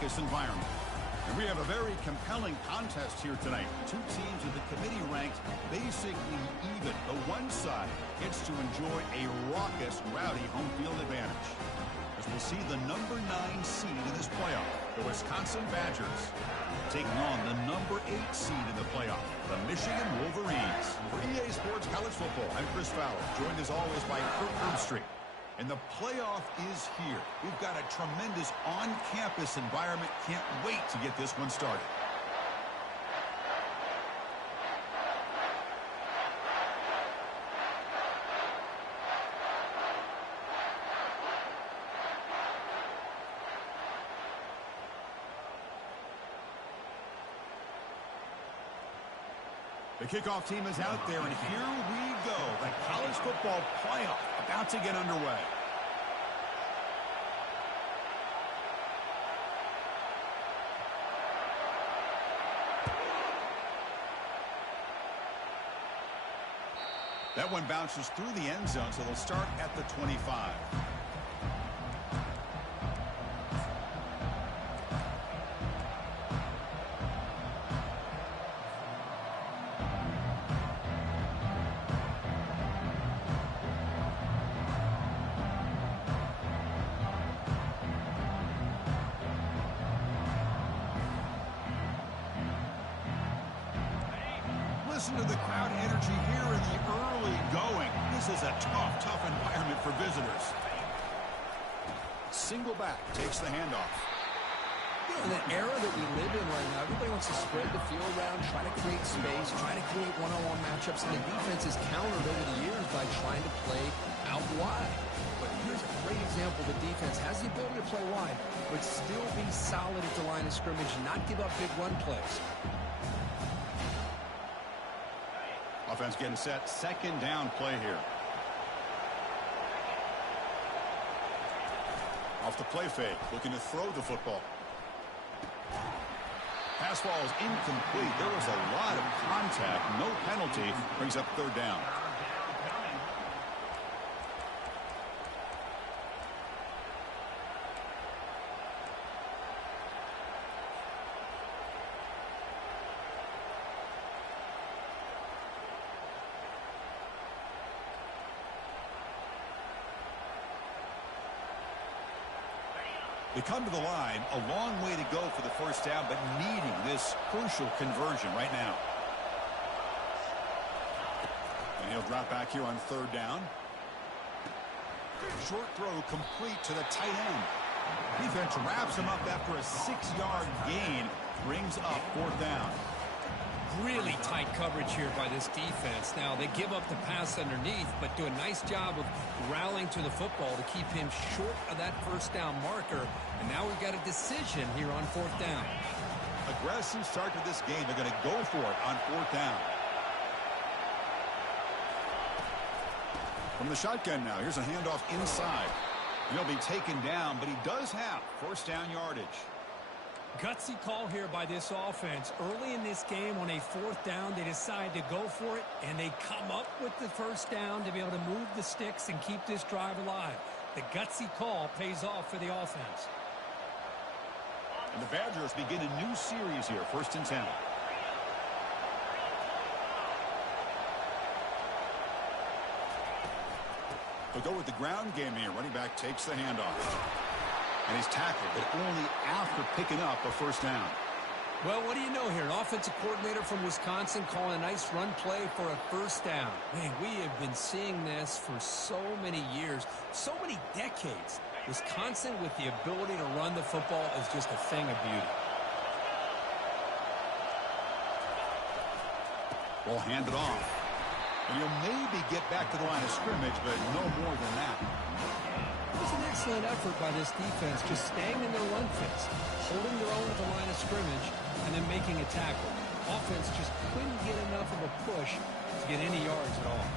raucous environment. And we have a very compelling contest here tonight. Two teams in the committee ranked basically even. The one side gets to enjoy a raucous, rowdy home field advantage, as we'll see the number 9 seed in this playoff, the Wisconsin Badgers, taking on the number 8 seed in the playoff, the Michigan Wolverines. For EA Sports College Football, I'm Chris Fowler, joined as always by Kurt Herbstreit. And the playoff is here. We've got a tremendous on-campus environment. Can't wait to get this one started. The kickoff team is out there, and here we go. The college football playoff about to get underway. That one bounces through the end zone, so they'll start at the 25. Listen to the crowd energy here in the early going. This is a tough environment for visitors. Single back takes the handoff. You know, in the era that we live in right now, everybody wants to spread the field around, try to create space, try to create one-on-one matchups, and the defense has countered over the years by trying to play out wide. But here's a great example. The defense has the ability to play wide, but still be solid at the line of scrimmage, not give up big run plays. Offense getting set. Second down play here. Off the play fake. Looking to throw the football. Pass ball is incomplete. There was a lot of contact. No penalty. Brings up third down. They come to the line, a long way to go for the first down, but needing this crucial conversion right now. And he'll drop back here on third down. Short throw complete to the tight end. Defense wraps him up after a 6-yard gain. Brings up fourth down. Really tight coverage here by this defense. Now, they give up the pass underneath, but do a nice job of rallying to the football to keep him short of that first down marker. And now we've got a decision here on fourth down. Aggressive start to this game. They're going to go for it on fourth down. From the shotgun now, here's a handoff inside. He'll be taken down, but he does have first down yardage. Gutsy call here by this offense. Early in this game on a fourth down, they decide to go for it, and they come up with the first down to be able to move the sticks and keep this drive alive. The gutsy call pays off for the offense. And the Badgers begin a new series here, 1st and 10. They'll go with the ground game here. Running back takes the handoff. And he's tackled, but only after picking up a first down. Well, what do you know here? An offensive coordinator from Wisconsin calling a nice run play for a first down. Man, we have been seeing this for so many years, so many decades. Wisconsin with the ability to run the football is just a thing of beauty. Ball handed off. And he'll maybe get back to the line of scrimmage, but no more than that. It was an excellent effort by this defense, just staying in their run fits, holding their own at the line of scrimmage, and then making a tackle. Offense just couldn't get enough of a push to get any yards at all.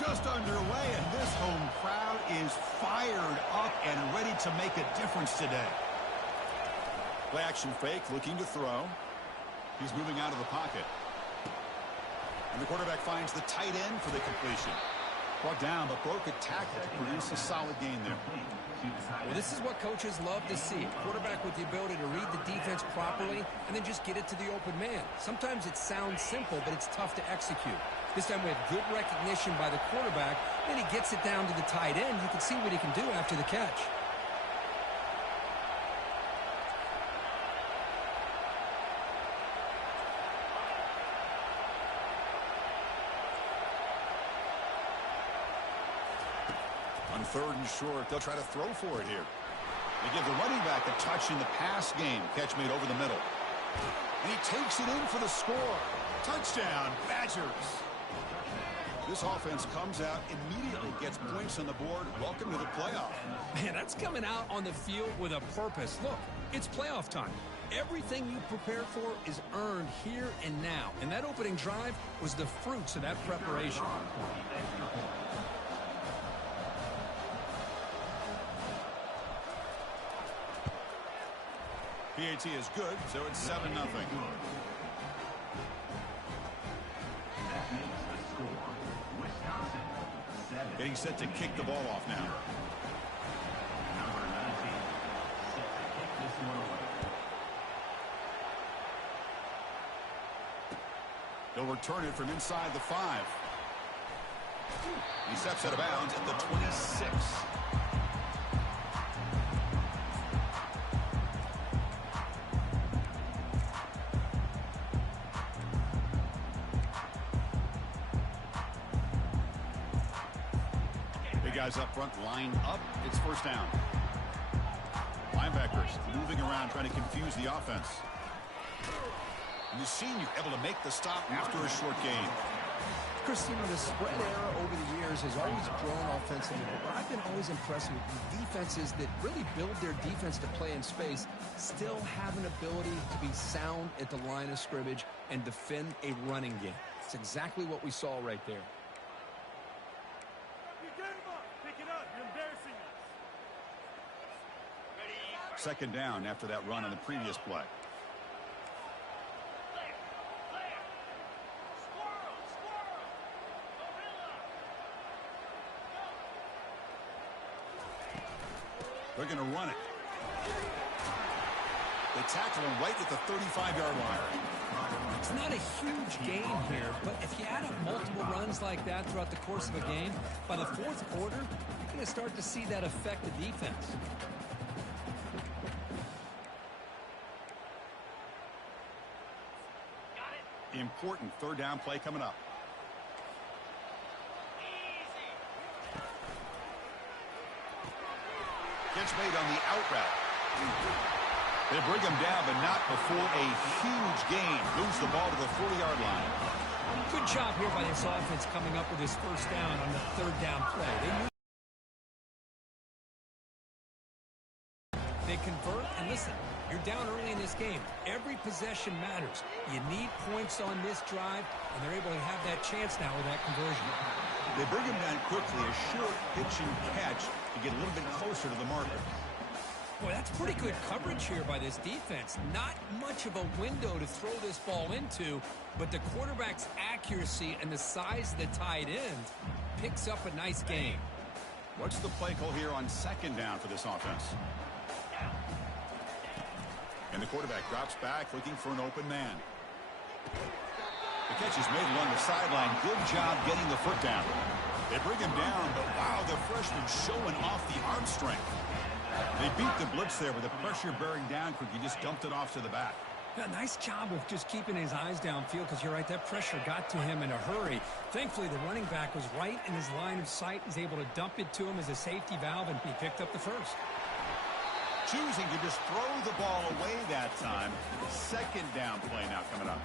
Just underway, and this home crowd is fired up and ready to make a difference today. Play action fake, looking to throw. He's moving out of the pocket. And the quarterback finds the tight end for the completion. Brought down, but broke a tackle to produce a solid gain there. Well, this is what coaches love to see. A quarterback with the ability to read the defense properly and then just get it to the open man. Sometimes it sounds simple, but it's tough to execute. This time we have good recognition by the quarterback. Then he gets it down to the tight end. You can see what he can do after the catch. On 3rd and short, they'll try to throw for it here. They give the running back a touch in the pass game. Catch made over the middle. And he takes it in for the score. Touchdown, Badgers. This offense comes out, immediately gets points on the board. Welcome to the playoff. Man, that's coming out on the field with a purpose. Look, it's playoff time. Everything you prepare for is earned here and now. And that opening drive was the fruits of that preparation. PAT is good, so it's 7-0. Getting set to kick the ball off now. They'll return it from inside the 5. He steps out of bounds at the 26. Guys up front, line up. It's 1st down. Linebackers moving around, trying to confuse the offense. And the senior able to make the stop after a short gain. Chris, the spread era over the years has always grown offensively, but I've been always impressed with the defenses that really build their defense to play in space, still have an ability to be sound at the line of scrimmage and defend a running game. It's exactly what we saw right there. 2nd down after that run on the previous play. They're going to run it. They tackle him right at the 35-yard line. It's not a huge gain here, but if you add up multiple runs like that throughout the course of a game, by the 4th quarter, you're going to start to see that affect the defense. Important 3rd down play coming up. Catch made on the out route. They bring him down, but not before a huge gain. Moves the ball to the 40-yard line. Good job here by this offense coming up with his 1st down on the 3rd down play. They convert, and listen, you're down early in this game. Every possession matters. You need points on this drive, and they're able to have that chance now with that conversion. They bring him down quickly, a short pitch and catch to get a little bit closer to the marker. Boy, that's pretty good coverage here by this defense. Not much of a window to throw this ball into, but the quarterback's accuracy and the size of the tight end picks up a nice gain. What's the play call here on 2nd down for this offense? And the quarterback drops back looking for an open man. The catch is made along the sideline. Good job getting the foot down. They bring him down, but wow, the freshman showing off the arm strength. They beat the blitz there with the pressure bearing down quick. He just dumped it off to the back. Yeah, nice job of just keeping his eyes downfield, because you're right, that pressure got to him in a hurry. Thankfully, the running back was right in his line of sight. He's able to dump it to him as a safety valve, and he picked up the 1st. Choosing to just throw the ball away that time. 2nd down play now coming up.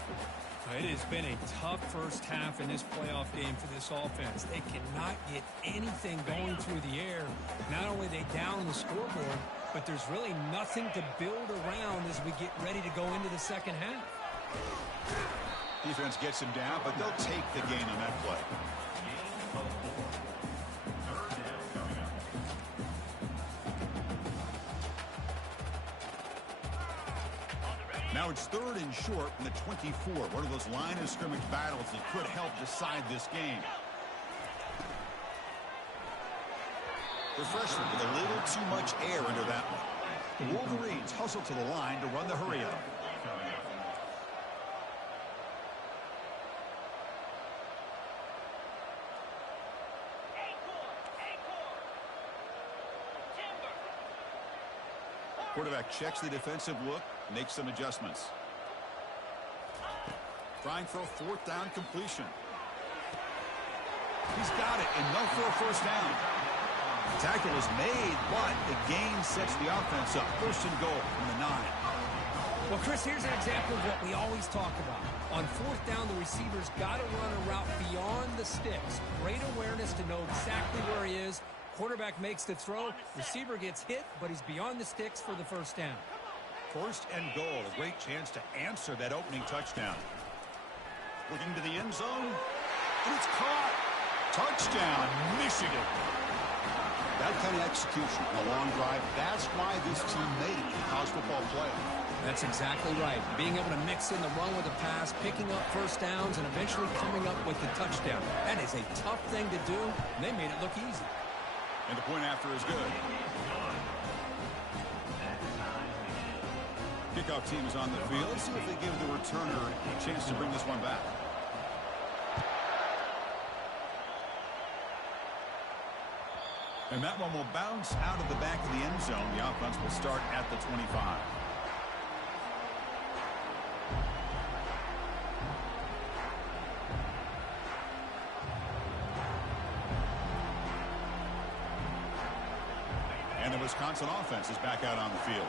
It has been a tough 1st half in this playoff game for this offense. They cannot get anything going through the air. Not only are they down the scoreboard, but there's really nothing to build around as we get ready to go into the 2nd half. Defense gets him down, but they'll take the gain on that play. Now it's 3rd and short from the 24. One of those line of scrimmage battles that could help decide this game. The freshman with a little too much air under that one. The Wolverines hustle to the line to run the hurry-up. Quarterback checks the defensive look, makes some adjustments. Trying for a fourth down completion. He's got it, enough for a first down. The tackle is made, but the gain sets the offense up. First and goal from the 9. Well, Chris, here's an example of what we always talk about. On fourth down, the receiver's got to run a route beyond the sticks. Great awareness to know exactly where he is. Quarterback makes the throw. Receiver gets hit, but he's beyond the sticks for the first down. First and goal, a great chance to answer that opening touchdown. Looking to the end zone, and it's caught. Touchdown, Michigan. That kind of execution on a long drive, that's why this team made it in the college football playoff. That's exactly right. Being able to mix in the run with the pass, picking up first downs, and eventually coming up with the touchdown. That is a tough thing to do, and they made it look easy. And the point after is good. Kickoff team is on the field. Let's see if they give the returner a chance to bring this one back. And that one will bounce out of the back of the end zone. The offense will start at the 25. And the Wisconsin offense is back out on the field.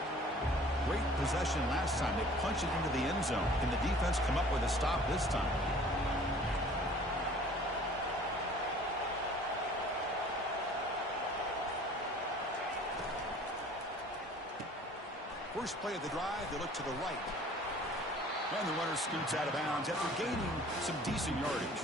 Great possession last time. They punch it into the end zone. Can the defense come up with a stop this time? First play of the drive, they look to the right. And the runner scoots out of bounds after gaining some decent yardage.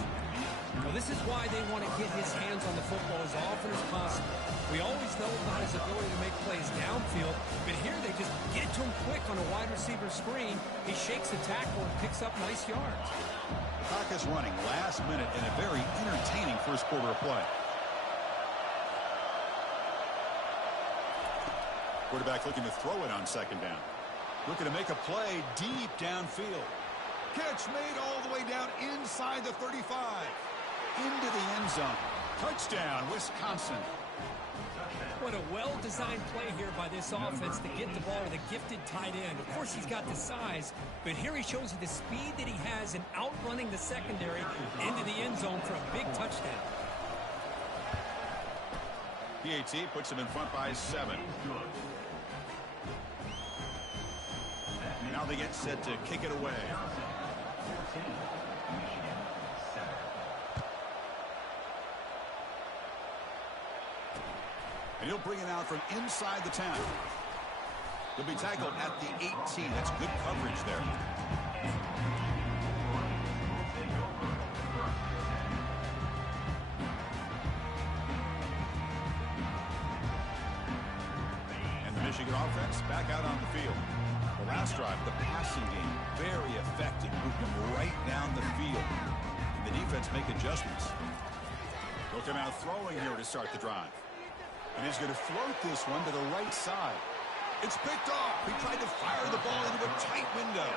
Well, this is why they want to get his hands on the football as often as possible. We always know about his ability to make plays downfield, but here they just get to him quick on a wide receiver screen. He shakes the tackle and picks up nice yards. Clock is running last minute in a very entertaining first quarter of play. Quarterback looking to throw it on second down. Looking to make a play deep downfield. Catch made all the way down inside the 35. Into the end zone. Touchdown, Wisconsin. What a well-designed play here by this offense to get the ball with a gifted tight end. Of course, he's got the size, but here he shows you the speed that he has in outrunning the secondary into the end zone for a big touchdown. PAT puts him in front by 7. Now they get set to kick it away. And he'll bring it out from inside the 10. He'll be tackled at the 18. That's good coverage there. And the Michigan offense back out on the field. The last drive, the passing game, very effective. Moved them right down the field. And the defense make adjustments. They'll come out throwing here to start the drive. And he's going to float this one to the right side. It's picked off. He tried to fire the ball into a tight window.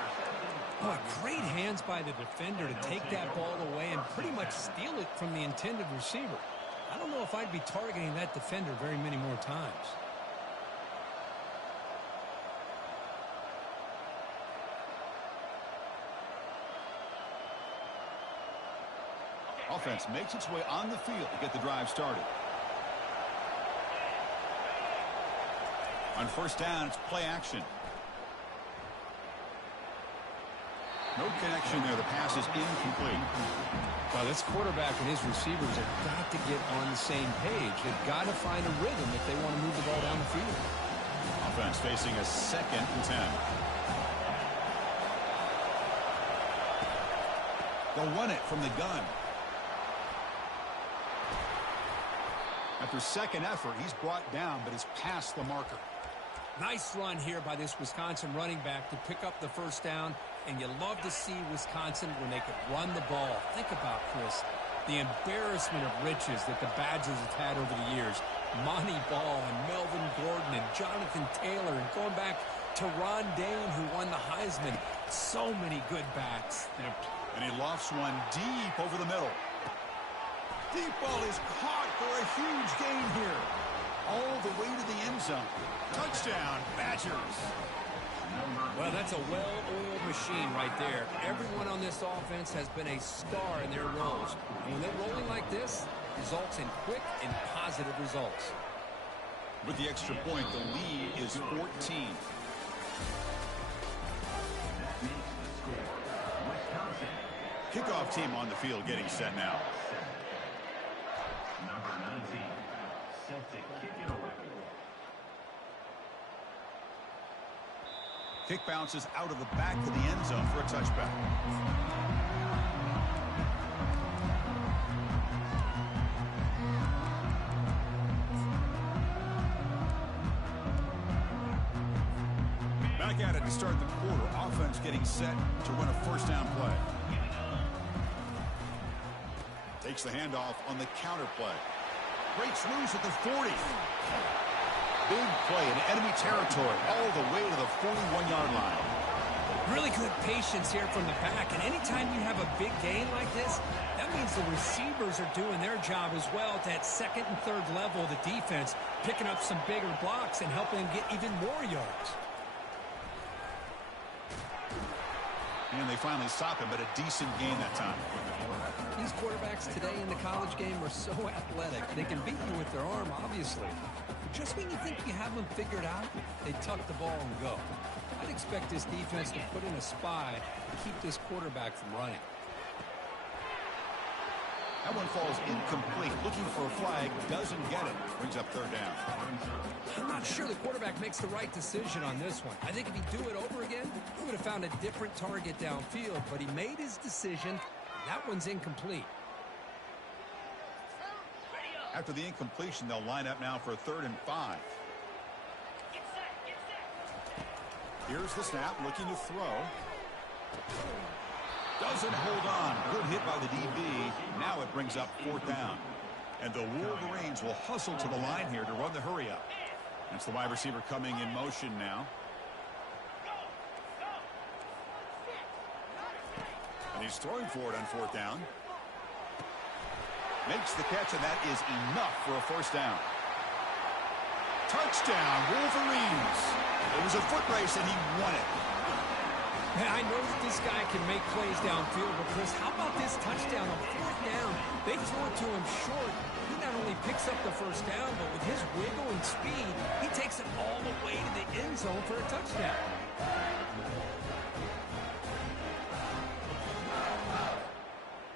Boy, great hands by the defender to take that ball away and pretty much steal it from the intended receiver. I don't know if I'd be targeting that defender very many more times. Offense makes its way on the field to get the drive started. On first down, it's play action. No connection there. The pass is incomplete. Well, this quarterback and his receivers have got to get on the same page. They've got to find a rhythm if they want to move the ball down the field. Offense facing a 2nd and 10. They'll run it from the gun. After second effort, he's brought down, but he's past the marker. Nice run here by this Wisconsin running back to pick up the first down, and you love to see Wisconsin when they can run the ball. Think about, Chris, the embarrassment of riches that the Badgers have had over the years. Monty Ball and Melvin Gordon and Jonathan Taylor, and going back to Ron Dayne, who won the Heisman. So many good backs. And he lofts one deep over the middle. Deep ball is caught for a huge gain here. All the way to the end zone. Touchdown, Badgers. Well, that's a well-oiled machine right there. Everyone on this offense has been a star in their roles. And when they're rolling like this, results in quick and positive results. With the extra point, the lead is 14. Kickoff team on the field getting set now. Number 19, set to kick it away. Kick bounces out of the back of the end zone for a touchback. Back at it to start the quarter. Offense getting set to run a first down play. Takes the handoff on the counter play. Breaks loose at the 40. Big play in enemy territory all the way to the 41-yard line. Really good patience here from the back. And anytime you have a big gain like this, that means the receivers are doing their job as well at that second and third level of the defense, picking up some bigger blocks and helping them get even more yards. And they finally stop him, but a decent gain that time. These quarterbacks today in the college game are so athletic. They can beat you with their arm, obviously. But just when you think you have them figured out, they tuck the ball and go. I'd expect this defense to put in a spy to keep this quarterback from running. That one falls incomplete. Looking for a flag, doesn't get it. Brings up third down. I'm not sure the quarterback makes the right decision on this one. I think if he'd do it over again, he would have found a different target downfield, but he made his decision. That one's incomplete. After the incompletion, they'll line up now for 3rd and 5. Here's the snap, looking to throw. Doesn't hold on. Good hit by the DB. Now it brings up 4th down. And the Wolverines will hustle to the line here to run the hurry up. It's the wide receiver coming in motion now. And he's throwing for it on 4th down. Makes the catch, and that is enough for a first down. Touchdown, Wolverines. It was a foot race, and he won it. Man, I know that this guy can make plays downfield, but Chris, how about this touchdown on 4th down? They throw it to him short. He not only picks up the first down, but with his wiggle and speed, he takes it all the way to the end zone for a touchdown.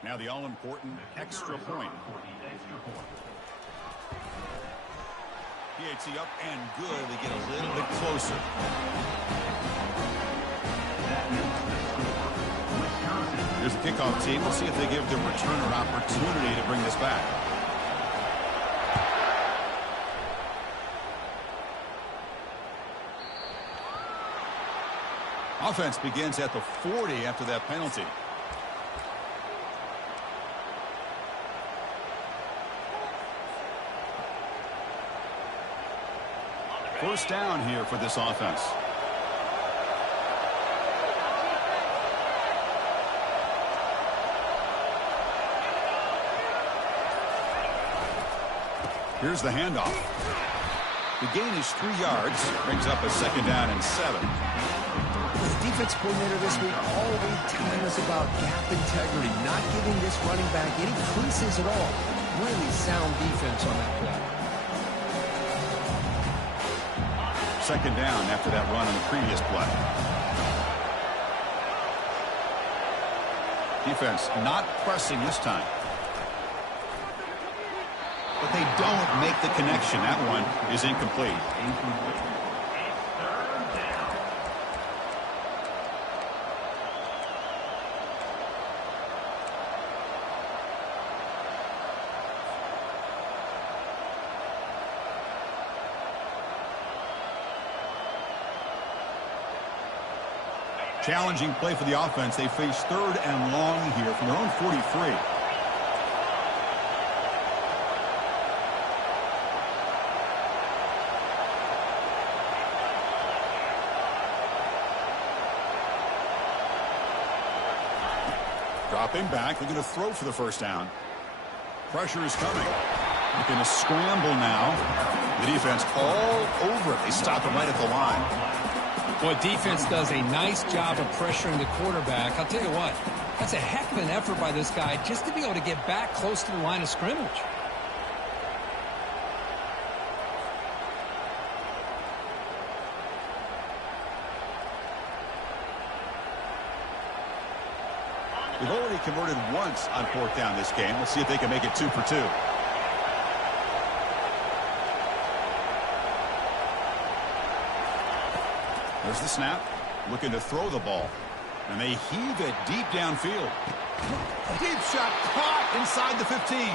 Now the all-important extra point. PAT up and good. They get a little bit closer. Here's the kickoff team. We'll see if they give the returner opportunity to bring this back. Offense begins at the 40 after that penalty. First down here for this offense. Here's the handoff. The gain is 3 yards. Brings up a 2nd down and 7. The defense coordinator this week all week telling us about gap integrity, not giving this running back any creases at all. Really sound defense on that play. 2nd down after that run on the previous play. Defense not pressing this time. But they don't make the connection. That one is incomplete. Challenging play for the offense. They face 3rd and long here from their own 43. Dropping back, looking to throw for the first down. Pressure is coming. Looking to scramble now. The defense all over it. They stop it right at the line. Well, defense does a nice job of pressuring the quarterback. I'll tell you what, that's a heck of an effort by this guy just to be able to get back close to the line of scrimmage. They've already converted once on fourth down this game. Let's see if they can make it 2 for 2. There's the snap. Looking to throw the ball. And they heave it deep downfield. Deep shot caught inside the 15.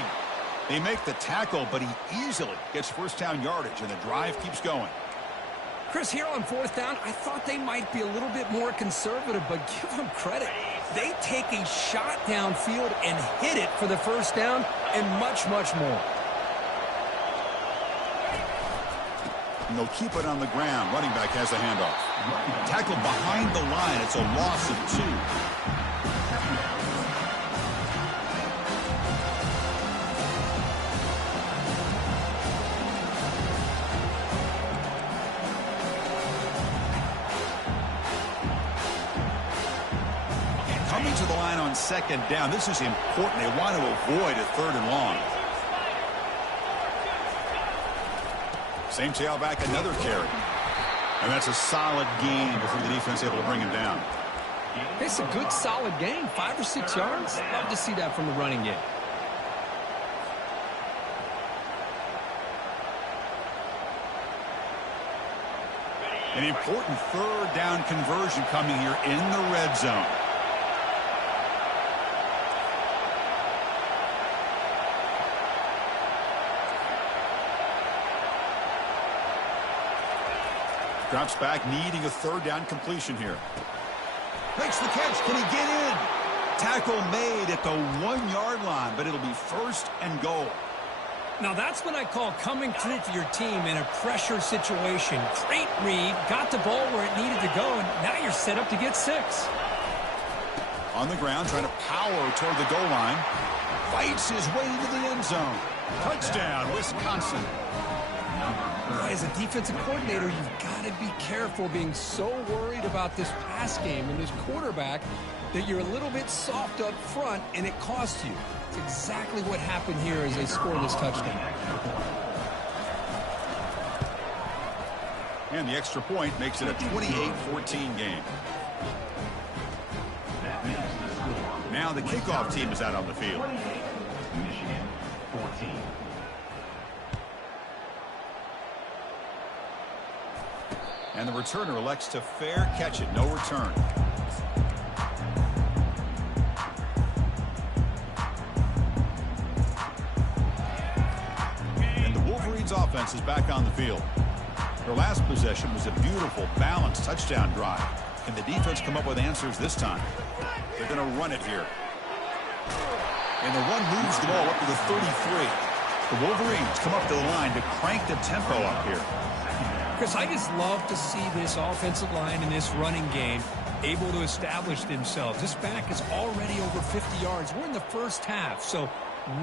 They make the tackle, but he easily gets first down yardage, and the drive keeps going. Chris, here on fourth down, I thought they might be a little bit more conservative, but give them credit. They take a shot downfield and hit it for the first down and much, much more. And they'll keep it on the ground. Running back has the handoff. Tackled behind the line. It's a loss of 2. Coming to the line on second down. This is important. They want to avoid a 3rd and long. Same tailback, another carry. And that's a solid gain before the defense able to bring him down. It's a good, solid gain. 5 or 6 yards. Love to see that from the running game. An important 3rd down conversion coming here in the red zone. Drops back, needing a 3rd down completion here. Makes the catch. Can he get in? Tackle made at the 1-yard line, but it'll be 1st and goal. Now that's what I call coming through for your team in a pressure situation. Great read, got the ball where it needed to go, and now you're set up to get 6. On the ground, trying to power toward the goal line. Fights his way into the end zone. Touchdown, Wisconsin. As a defensive coordinator, you've got to be careful being so worried about this pass game and this quarterback that you're a little bit soft up front and it costs you. It's exactly what happened here as they score this touchdown. And the extra point makes it a 28-14 game. Now the kickoff team is out on the field. Michigan 14. And the returner elects to fair catch it. No return. And the Wolverines offense is back on the field. Their last possession was a beautiful, balanced touchdown drive. Can the defense come up with answers this time? They're going to run it here. And the run moves the ball up to the 33. The Wolverines come up to the line to crank the tempo up here. Chris, I just love to see this offensive line and this running game able to establish themselves. This back is already over 50 yards. We're in the first half, so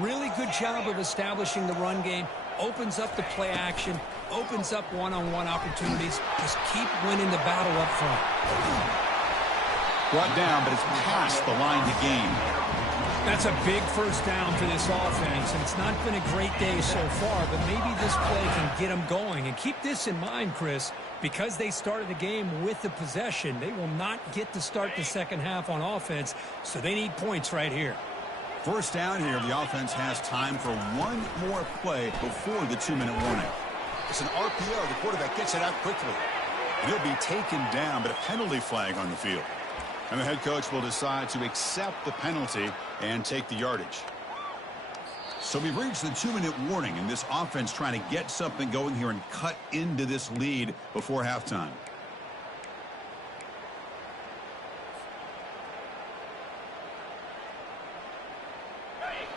really good job of establishing the run game. Opens up the play action, opens up one-on-one opportunities. Just keep winning the battle up front. Brought down, but it's past the line to gain. That's a big first down for this offense, and it's not been a great day so far, but maybe this play can get them going. And keep this in mind, Chris, because they started the game with the possession, they will not get to start the second half on offense, so they need points right here. First down here, the offense has time for one more play before the 2-minute warning. It's an RPO. The quarterback gets it out quickly. And he'll be taken down, but a penalty flag on the field. And the head coach will decide to accept the penalty and take the yardage. So we've reached the 2-minute warning, and this offense trying to get something going here and cut into this lead before halftime.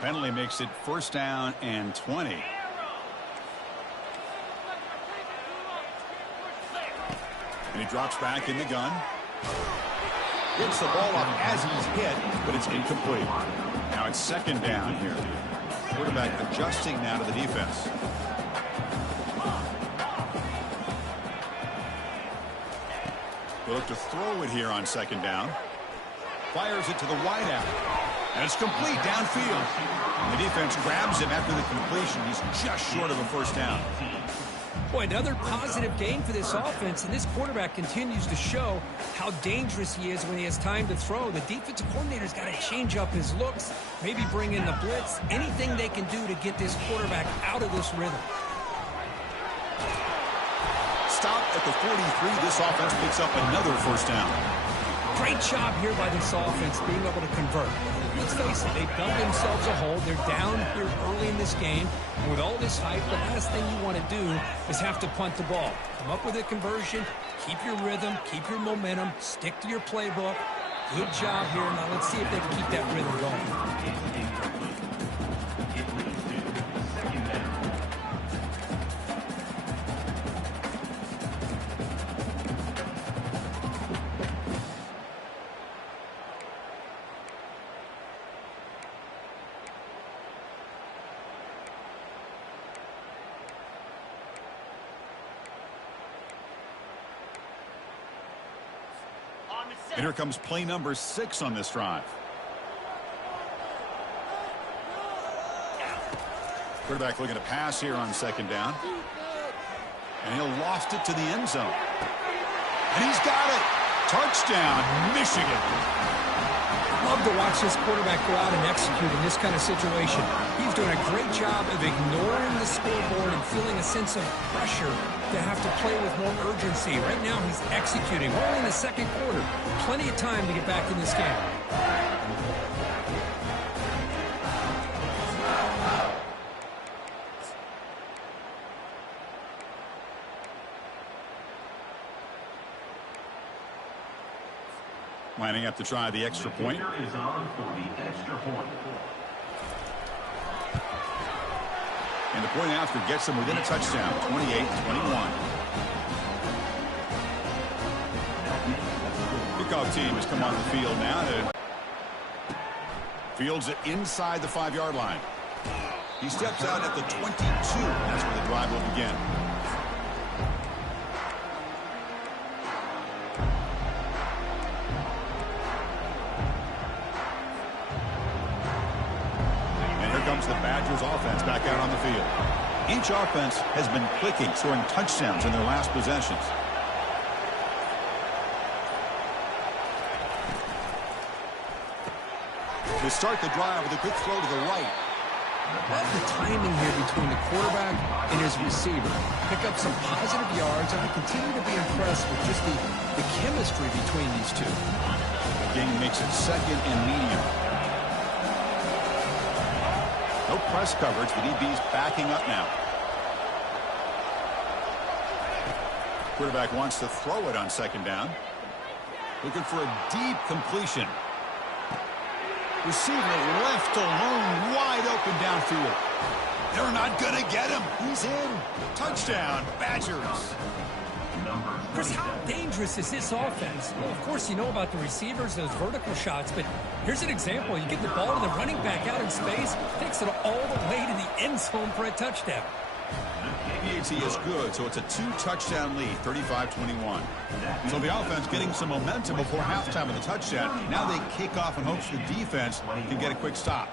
Penalty makes it first down and 20. And he drops back in the gun. Gets the ball up as he's hit, but it's incomplete. Now it's second down here. Quarterback adjusting now to the defense. They'll look to throw it here on second down. Fires it to the wideout. And it's complete downfield. And the defense grabs him after the completion. He's just short of a first down. Boy, another positive gain for this offense, and this quarterback continues to show how dangerous he is when he has time to throw. The defensive coordinator's got to change up his looks, maybe bring in the blitz, anything they can do to get this quarterback out of this rhythm. Stop at the 43. This offense picks up another first down. Great job here by this offense being able to convert. Let's face it, they've dug themselves a hole. They're down here early in this game. And with all this hype, the last thing you want to do is have to punt the ball. Come up with a conversion, keep your rhythm, keep your momentum, stick to your playbook. Good job here. Now let's see if they can keep that rhythm going. And here comes play number 6 on this drive. Quarterback looking to pass here on second down. And he'll loft it to the end zone. And he's got it. Touchdown, Michigan. Love to watch this quarterback go out and execute in this kind of situation. He's doing a great job of ignoring the scoreboard and feeling a sense of pressure to have to play with more urgency. Right now, he's executing. We're only in the second quarter. Plenty of time to get back in this game. Lining up to try the extra point. Is on for the extra point. And the point after gets them within a touchdown, 28-21. Kickoff team has come on the field now. Fields it inside the 5-yard line. He steps out at the 22. That's where the drive will begin. The Badgers offense back out on the field. Each offense has been clicking, scoring touchdowns in their last possessions. They start the drive with a quick throw to the right. Love the timing here between the quarterback and his receiver. Pick up some positive yards, and I continue to be impressed with just the chemistry between these two. The game makes it second and medium. No press coverage. The DB's backing up now. Quarterback wants to throw it on second down. Looking for a deep completion. Receiver left alone, wide open downfield. They're not going to get him. He's in. Touchdown, Badgers. Chris, how dangerous is this offense? Well, of course, you know about the receivers, those vertical shots, but here's an example. You get the ball to the running back out in space, takes it all the way to the end zone for a touchdown. PAT is good, so it's a 2-touchdown lead, 35-21. So the offense getting some momentum before halftime with a touchdown. Now they kick off in hopes the defense can get a quick stop.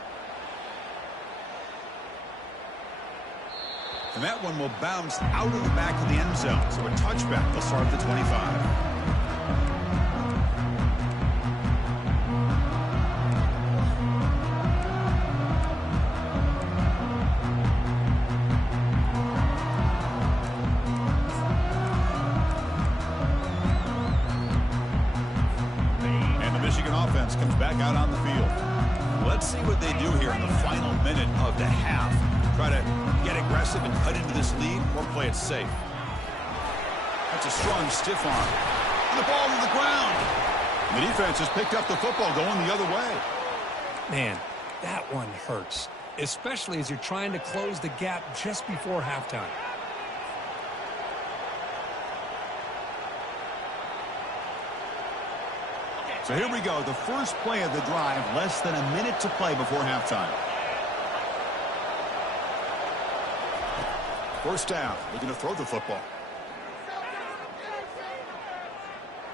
And that one will bounce out of the back of the end zone. So a touchback. They'll start at the 25. And the Michigan offense comes back out on the field. Let's see what they do here in the final minute of the half. Try to get aggressive and cut into this lead or play it safe. That's a strong stiff arm. And the ball to the ground. And the defense has picked up the football going the other way. Man, that one hurts, especially as you're trying to close the gap just before halftime. So here we go, the first play of the drive, less than a minute to play before halftime. First down, looking to throw the football.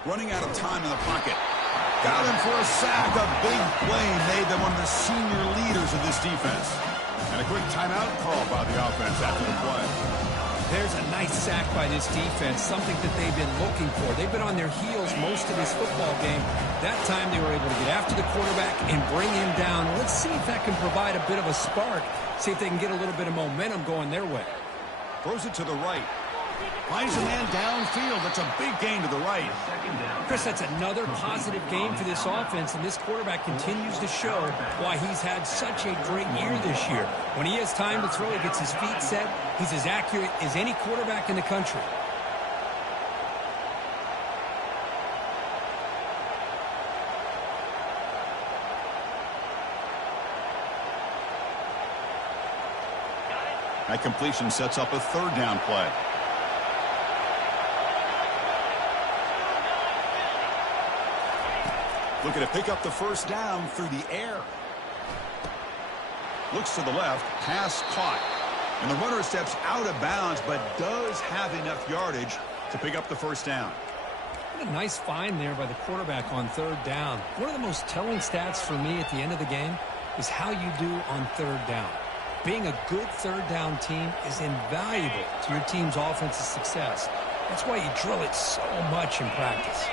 Running out of time in the pocket. Got him for a sack. A big play made them one of the senior leaders of this defense. And a quick timeout call by the offense after the play. There's a nice sack by this defense, something that they've been looking for. They've been on their heels most of this football game. That time they were able to get after the quarterback and bring him down. Let's see if that can provide a bit of a spark. See if they can get a little bit of momentum going their way. Throws it to the right. Finds a man downfield. That's a big gain to the right. Chris, that's another positive game for this offense, and this quarterback continues to show why he's had such a great year this year. When he has time to throw, he gets his feet set. He's as accurate as any quarterback in the country. That completion sets up a third down play. Looking to pick up the first down through the air. Looks to the left, pass caught. And the runner steps out of bounds, but does have enough yardage to pick up the first down. What a nice find there by the quarterback on third down. One of the most telling stats for me at the end of the game is how you do on third down. Being a good third down team is invaluable to your team's offensive success. That's why you drill it so much in practice.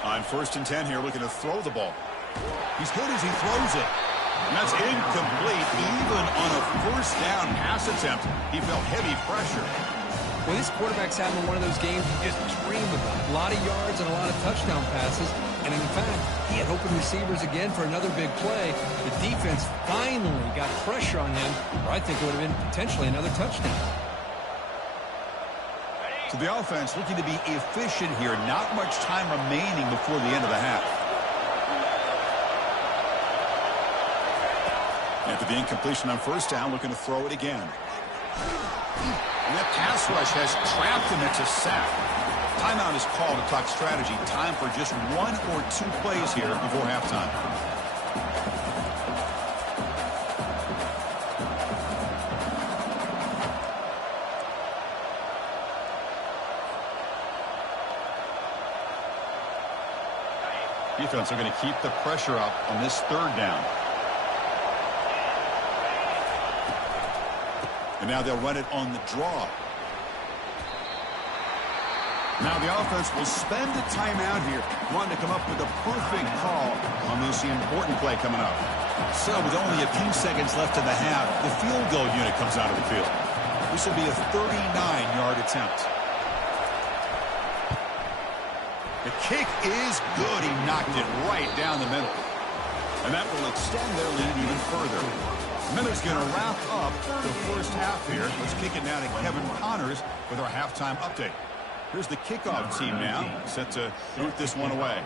On 1st and 10 here, looking to throw the ball. He's good as he throws it. And that's incomplete. Even on a first down pass attempt, he felt heavy pressure. Well, this quarterback's having one of those games you just dream about. A lot of yards and a lot of touchdown passes. And in fact, he had open receivers again for another big play. The defense finally got pressure on him, or I think it would have been potentially another touchdown. So the offense looking to be efficient here. Not much time remaining before the end of the half. After the incompletion on first down, looking to throw it again. And that pass rush has trapped him. It's a sack. Timeout is called to talk strategy. Time for just 1 or 2 plays here before halftime. Defense are going to keep the pressure up on this third down. And now they'll run it on the draw. Now the offense will spend a timeout here, wanting to come up with a perfect call on this important play coming up. So with only a few seconds left in the half, the field goal unit comes out of the field. This will be a 39-yard attempt. The kick is good. He knocked it right down the middle. And that will extend their lead even further. Miller's going to wrap up the first half here. Let's kick it down to Kevin Connors with our halftime update. Here's the kickoff team now, set to root this one away.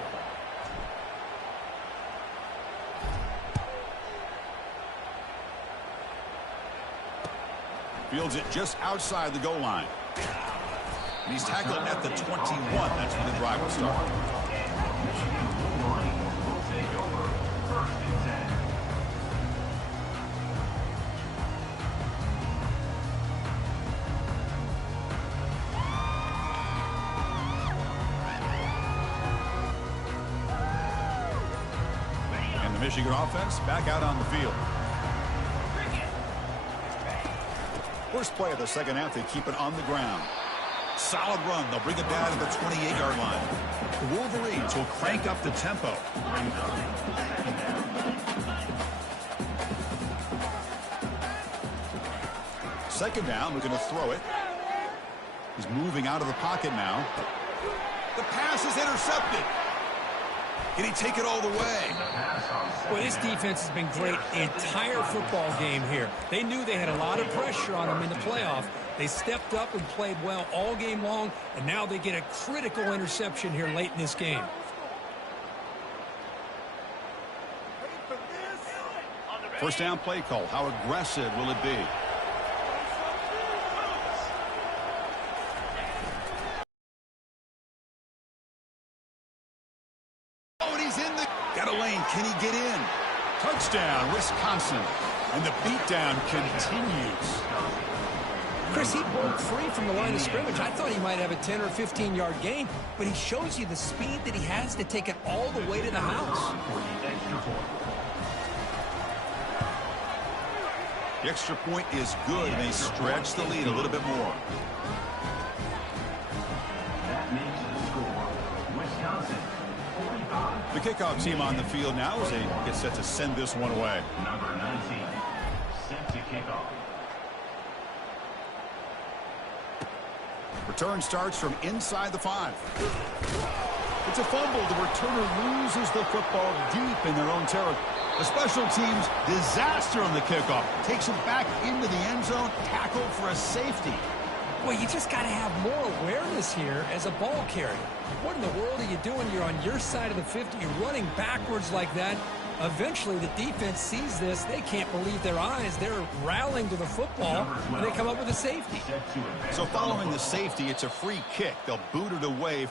Fields it just outside the goal line. And he's tackled at the 21. That's where the drive will start. And the Michigan offense back out on the field. First play of the second half, they keep it on the ground. Solid run. They'll bring it down to the 28-yard line. The Wolverines will crank up the tempo. Second down, looking to throw it. He's moving out of the pocket now. The pass is intercepted. Can he take it all the way? Well, this defense has been great the entire football game here. They knew they had a lot of pressure on them in the playoff. They stepped up and played well all game long, and now they get a critical interception here late in this game. First down play call. How aggressive will it be? got a lane. Can he get in? Touchdown, Wisconsin. And the beatdown continues. Chris, he broke free from the line of scrimmage. I thought he might have a 10 or 15-yard gain, but he shows you the speed that he has to take it all the way to the house. The extra point is good, and they stretch the lead a little bit more. That makes the score Wisconsin 45. The kickoff team on the field now as they get set to send this one away. Number 19 set to kick off. Return starts from inside the 5. It's a fumble. The returner loses the football deep in their own territory. The special teams disaster on the kickoff. Takes it back into the end zone. Tackle for a safety. Well, you just got to have more awareness here as a ball carrier. What in the world are you doing? You're on your side of the 50. You're running backwards like that. Eventually, the defense sees this. They can't believe their eyes. They're rallying to the football, and they come up with a safety. So following the safety, it's a free kick. They'll boot it away.